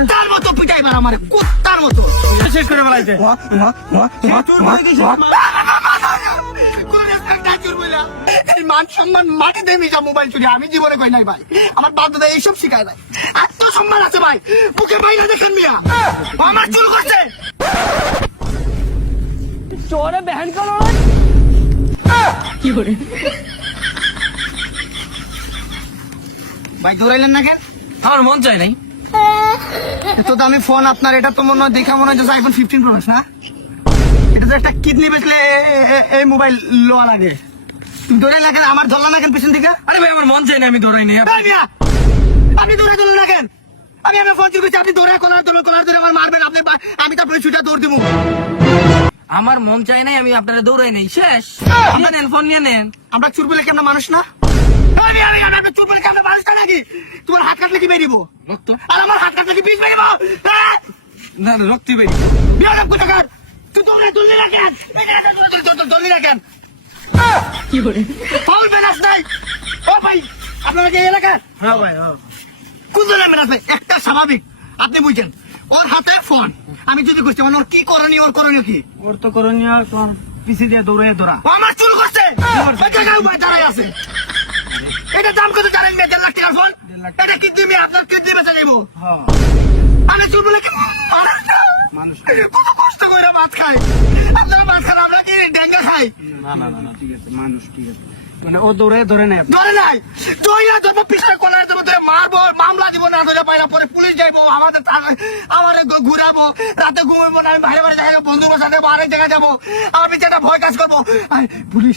কুত্তার মতো পিটাইবার আমারে কুত্তার মতো শেষ করে ফেলাইছে। এই মান সম্মান মাটিতে মিশা মোবাইল চুরি আমি জীবনে কই নাই ভাই। আমার বাপ দাদা এইসব শিখায় নাই। আত্মসম্মান আছে ভাই, মুখে বাইরে দেখেন মিয়া আমার চুল করছে। চোরে বহন করো কি করে ভাই দৌড়াইলেন না কেন? আমার মন চাই নাই। এত দামি ফোন আপনার, এটা তো মনে হয় দেখা মনে হয় আইফোন 15 প্রো ম্যাক্স না? এটা তো একটা কিডনি বেচলে এই মোবাইল লোয়া লাগে। তুমি দৌড়াই না কেন? আমার ধরলাম না কেন পিছন থেকে? আরে ভাই আমার মন চাই না, আমি ধরাই নাই। এই মিয়া, আপনি দৌড়াই দিলেন না কেন? আমি আমার ফোন চুরি করছি, আপনি দৌড়াই কলার ধরে আমার মারবেন। আপনি আমি তারপরে ছুটে দৌড় দিব। আমার মন চাই নাই, আমি আপনারা দৌড়াই নাই। শেষ নিয়ে নেন, ফোন নিয়ে নেন। আমরা চুর বলে কেমন মানুষ না? আমি চুর বলে কেমন মানুষ নাকি? তোমার হাত কাটলে কি বেরিব? রক্ত আর আমার হাত কাটলে কি বিষ বেরিব? না, রক্ত বেরি। বিয়ারাম কোথাকার? তুই দৌড়ে তুললি না কেন? তুললি না কেন? কি করে ফাউল ব্যানাস নাই। ও ভাই, আপনারা কি এই এলাকার? হ্যাঁ ভাই, কোন ধরনের ব্যানাস ভাই? একটা স্বাভাবিক, আপনি বুঝছেন। ওর হাতে ফোন, আমি যদি করছি মানে ওর কি করণীয়, ওর করণীয় কি? ওর তো করণীয় পিছিয়ে দিয়ে দৌড়ে ধরা। ও আমার চুল করছে, ওই জায়গায় উপরে দাঁড়াই আছে। এটা দাম কত জানেন? 1.5 লাখ টাকার ফোন। এটা কিডনি মেয়ে, আপনার কিডনি বেচা যাইব। আমি চুল বলে কি মানুষ কত কষ্ট করে ভাত খাই। আপনারা ভাত খান, আমরা কি ডেঙ্গা খাই? না ঠিক আছে, মানুষ ঠিক আছে। মানে ও দৌড়ে ধরে নেয়। ধরে নাই দইয়া দেবো, পিছনে কলার দেবো, ধরে মারবো, মামলা দিব না ধরে পাইলা, পরে পুলিশ যাইবো, আমাদের ঘুরাবো, রাতে ঘুমাবো না, আমি বাইরে বাইরে যাই, বন্ধু বসা দেবো, আরেক জায়গায় যাবো, আমার পিছনে ভয় কাজ করবো। পুলিশ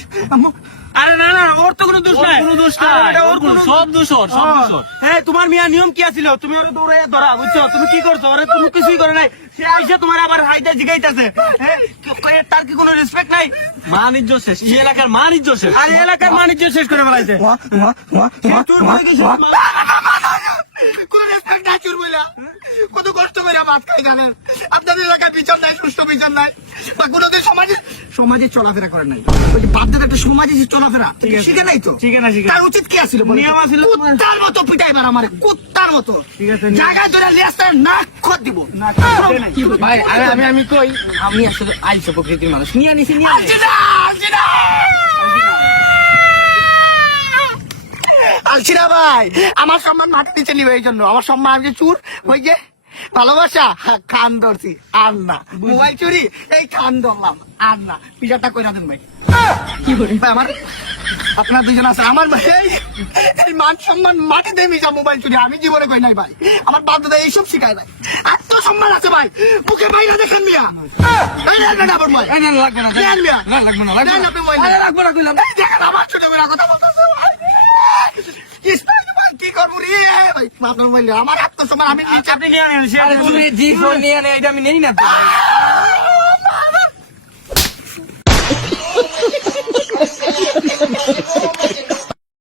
আরে না না, ওর তো কোনো দোষ নাই, কোনো দোষ নাই, ওর কোনো সব দোষ ওর, সব দোষ ওর। হ্যাঁ, তোমার মিয়া নিয়ম কি আছিল? তুমি ওরে দৌড়ে ধরা, বুঝছো? তুমি কি করছো? ওরে কোনো কিছুই করে নাই। সে আইসা তোমার আবার হাইটা জিগাইতাছে। হ্যাঁ, তার কি কোনো রেসপেক্ট নাই? বাণিজ্য শেষ, এই এলাকার বাণিজ্য শেষ। আর এলাকার বাণিজ্য শেষ করে ফেলাইছে। চোর বলে দিছে। কোন রেসপেক্ট নাই চুর বইলা। কত কষ্ট করে ভাত খাই জানেন? আপনাদের এলাকায় বিচার নাই, সুষ্ঠু বিচার নাই, বা কোনোদিন সমাজে চলাফেরা করে নাই। ওই যে বাপ দাদা একটা সমাজে যে চলাফেরা শিখে নাই তো। শিখে না, শিখে না। তার উচিত কি আছিল? নিয়ম আছিল তোমার। কুত্তার মতো পিটাইবার আমারে, কুত্তার মতো। ঠিক আছে, জায়গায় ধরে লেস্তার নাক খত দিব। ভাই আরে আমি কই, আমি আসলে আইসো প্রকৃতির মানুষ। নিয়ে নিছি, নিয়ে নিছি। আলছিনা ভাই, আমার সম্মান মাটি নিচে নিবে, এই জন্য আমার সম্মান যে চুর, ওই যে ভালোবাসা খান ধরছি আর না, মোবাইল চুরি এই খান ধরলাম আর না। পিজাটা কইরা দেন ভাই। কি করে ভাই আমার আপনার দুজন আছে, আমার ভাই এই মান সম্মান মাটিতে মিশা মোবাইল চুরি আমি জীবনে কই নাই ভাই। আমার বাপ দাদা এইসব শিখায় নাই। আত্মসম্মান আছে ভাই, মুখে বাইরে দেখেন মিয়া। এই নেন না ভাই, এই না, লাগবে না, নেন মিয়া, লাগবে না, লাগবে নেন না। আপনি মোবাইল, আরে লাগবে না কইলাম। এই দেখেন আমার ছোট মেয়েরা কথা বলতেছে। কি করবো রে ভাই? আপনার মোবাইল আমার আত্মসম্মান আমি নিচে, আপনি নিয়ে নেন। আরে তুমি জি ফোন নিয়ে নেন, এটা আমি নেই না তো।